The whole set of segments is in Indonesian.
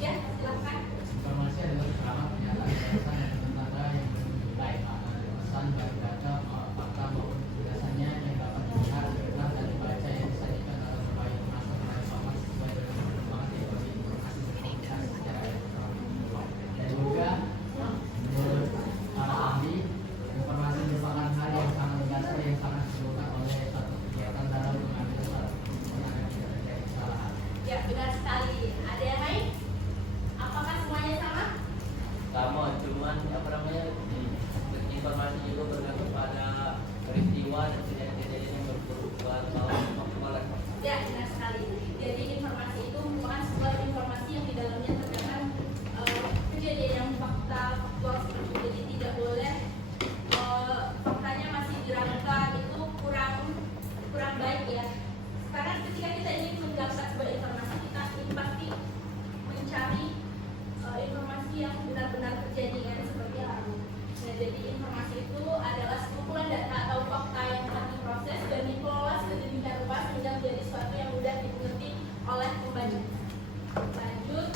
Ya, silakan. Informasi adalah keterangan pernyataan berdasarkan yang tanda yang bernilai makna pesan baik data fakta maupun penjelasannya yang dapat dilihat, didengar dan dibaca yang disajikan dalam berbagai kemasan oleh format sesuai dengan perkembangan teknologi informasi berkomunikasi secara elektronik. Dan juga menurut para ahli, informasi merupakan hal yang sangat mendasar yang sangat diperlukan oleh suatu kegiatan dalam mengambil suatu keputusan agar tidak terjadi kesalahan. Ya, benar sekali. Ada yang lain? Apakah semuanya sama? Sama, cuman informasi juga bergantung pada peristiwa dan kejadian-kejadian yang berubah kemarin. Ya, benar sekali. Jadi informasi itu merupakan sebuah informasi yang di dalamnya terdapat kejadian yang faktual seperti itu. Jadi tidak boleh faktanya masih diragukan, itu kurang baik ya. Karena ketika kita ingin mendapatkan sebuah informasi, kita pasti mencari informasi yang benar-benar terjadi kan seperti itu. Nah, jadi informasi itu adalah sekumpulan data atau fakta yang telah diproses dan dikelola sedemikian rupa sehingga menjadi sesuatu yang mudah dimengerti oleh pembaca. Lanjut,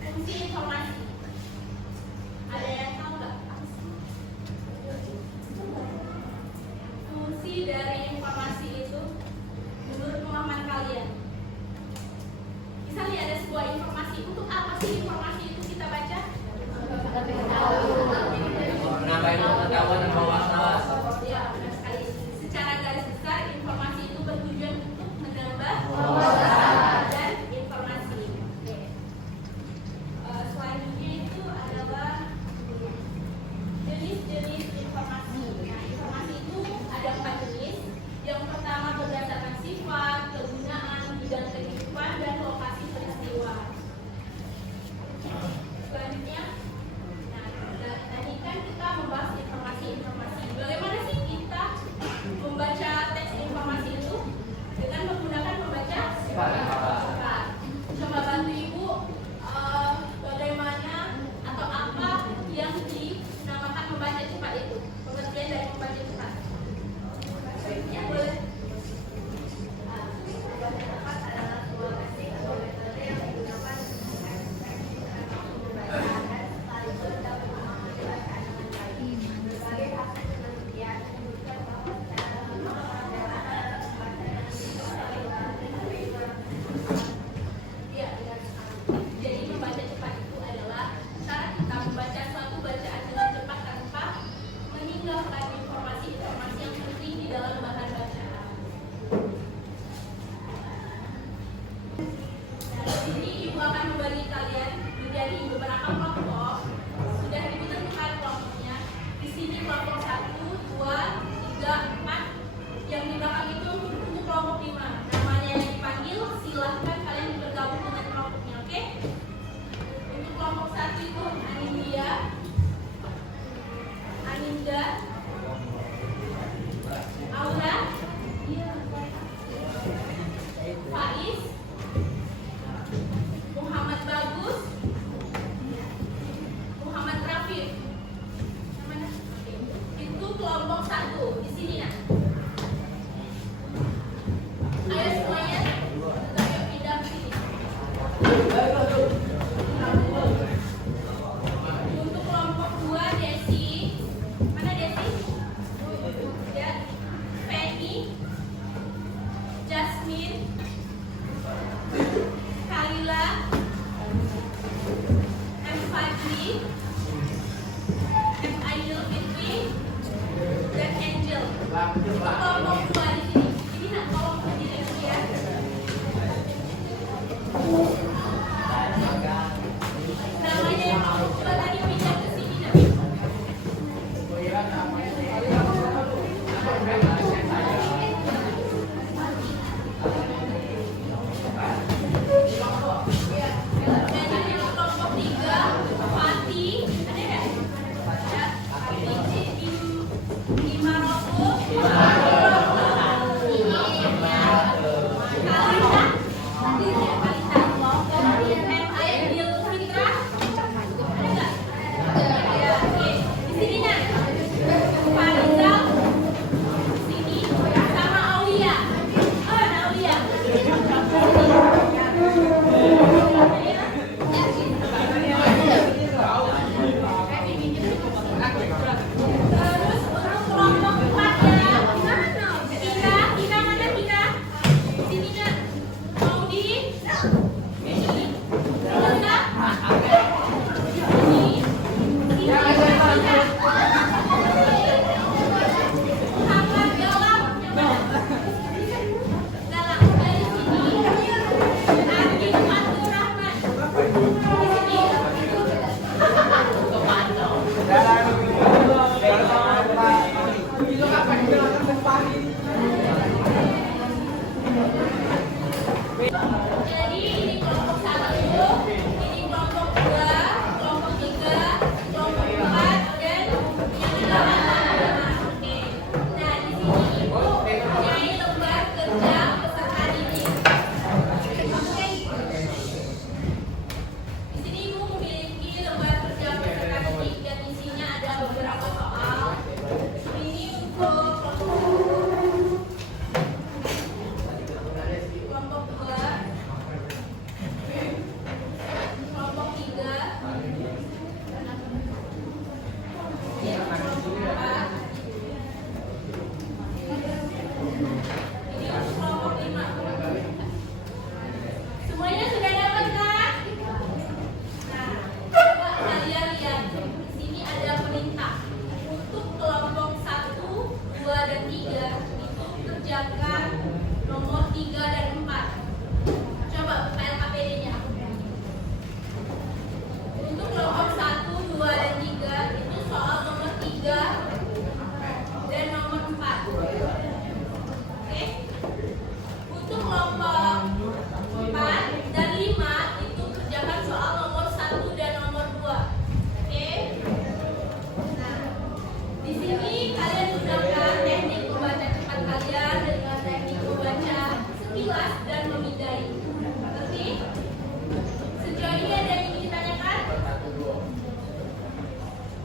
fungsi informasi. Ada yang tahu nggak? Fungsi dari informasi itu menurut pemahaman kalian? Misalnya ada sebuah informasi, untuk apa sih informasi itu kita baca? Menambah pengetahuan dan wawasan. Ya, benar sekali. Secara garis besar, informasi itu bertujuan untuk menambah dan informasi. Oke. Selanjutnya itu adalah jenis-jenis informasi. Nah, informasi itu ada 4 jenis. Yang pertama berdasarkan sifat, kegunaan, bidang kehidupan, dan lokasi peristiwa. Selanjutnya, nah, tadi kan kita membahas informasi. Bagaimana sih kita membaca teks informasi itu? Dengan menggunakan membaca sifat. Coba bantu Ibu bagaimana atau apa yang dinamakan membaca cepat itu? Pengertian dari membaca cepat. Ya, boleh. Membaca cepat adalah sebuah teknik atau metode yang digunakan untuk pembacaan dan sekaligus dapat memahami bacaan dengan baik. Berbagai hasil penelitian menunjukkan bahwa cara memahami adalah membaca yang iya, benar sekali. Jadi membaca cepat itu adalah cara kita membaca suatu bacaan dengan cepat tanpa meninggalkan informasi-informasi yang penting di dalam bahan bacaan. Nah, di sini Ibu akan membagi kalian menjadi beberapa kelompok. Sudah ditentukan kelompoknya. Di sini kelompok 1, 2, 3, 4. Yang di belakang itu untuk kelompok 5. Namanya yang dipanggil, silahkan kalian bergabung dengan kelompoknya, oke? Untuk kelompok 1 itu Anindya, Aninda, Aura, Faiz, Muhammad Bagus, Muhammad Rafif. Mana? Itu kelompok 1 di sini nah. Ayo semuanya, ayo pindah ke sini. Untuk kelompok 2 Desi, mana Desi? Ya, Penny, Jasmine, Kalila, M. Fadli, M. Aidil Fitri, dan Angel. Kelompok 2 di sini. Ini nak tolong berdiri dulu ya. Namanya yang mau coba tadi pindah ke sini nak. Ya. Dan yang kelompok 3 Fatih, ada nggak? Ya. Di Maroko. Kalita. Jadi ini kelompok 1, ini kelompok 2, kelompok 3, kelompok 4, dan yang lain. Oke. Nah, di sini Ibu mempunyai lembar kerja peserta didik. Oke. Di sini Ibu memiliki lembar kerja peserta didik dan isinya ada beberapa soal. Ini untuk kelompok 2, kelompok 3, ini kelompok 4, ini untuk kelompok 5. Semuanya sudah dapat kan? Nah, coba kalian lihat. Di sini ada perintah. Untuk kelompok 1, 2, dan 3 itu kerjakan nomor 3 dan 4. Coba buka LKPD-nya. Untuk kelompok 1, 2, dan 3 itu soal nomor 3 dan nomor 4. Oke? Untuk kelompok 4 dan 5 itu kerjakan soal nomor 1 dan nomor 2. Oke? Nah, di sini kalian gunakan teknik membaca cepat kalian dengan teknik membaca sekilas dan memindai. Oke? Sejauh ini ada yang ingin ditanyakan?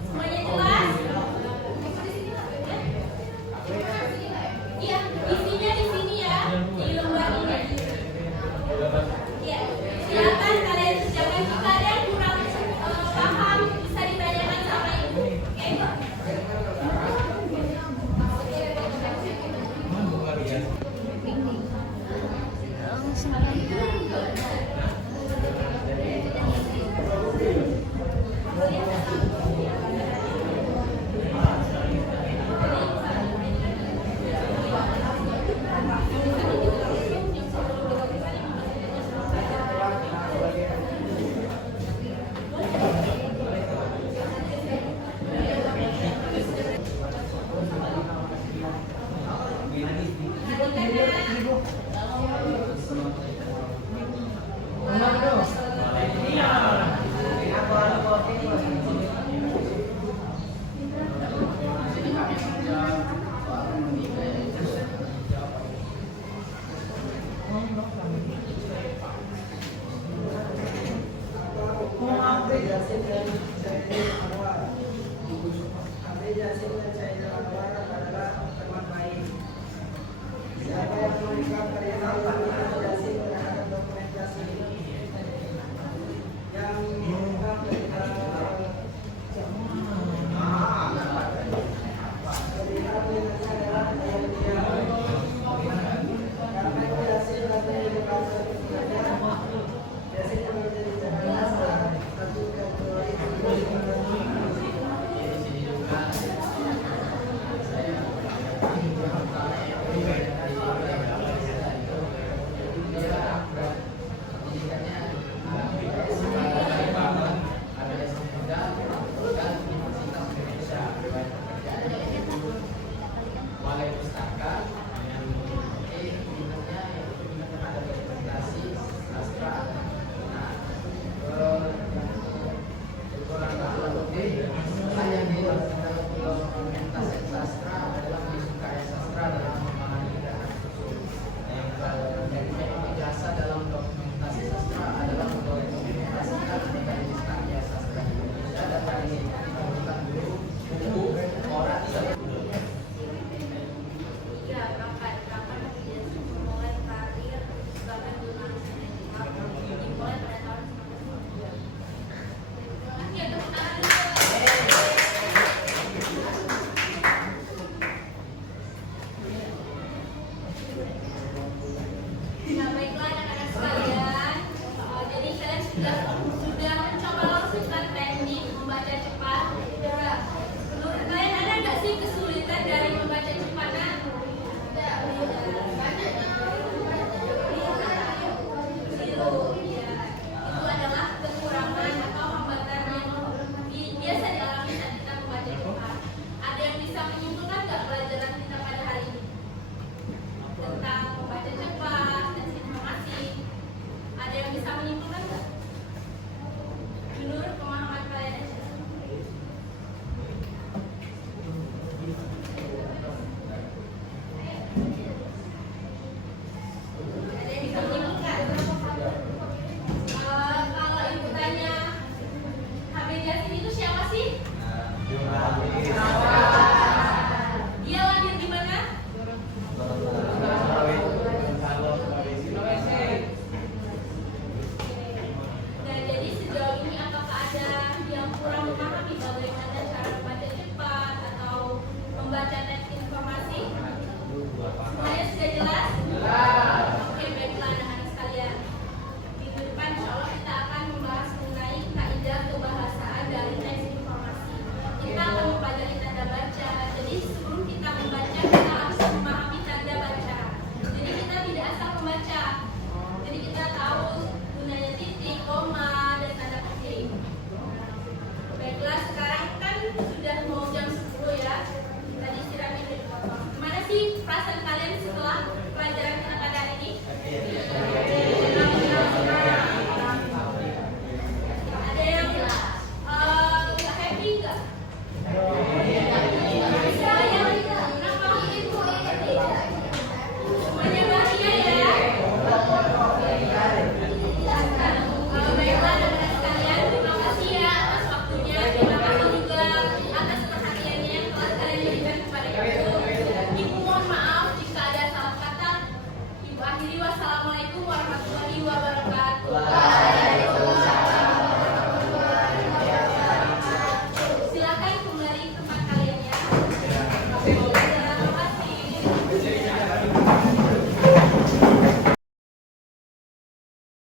Semuanya jelas? Iya, isinya di sini ya, di lembar ini. Iya, silakan kalian kerjakan. Jika ada yang kurang paham, bisa ditanyakan sama Ibu. Oke? jelas oknum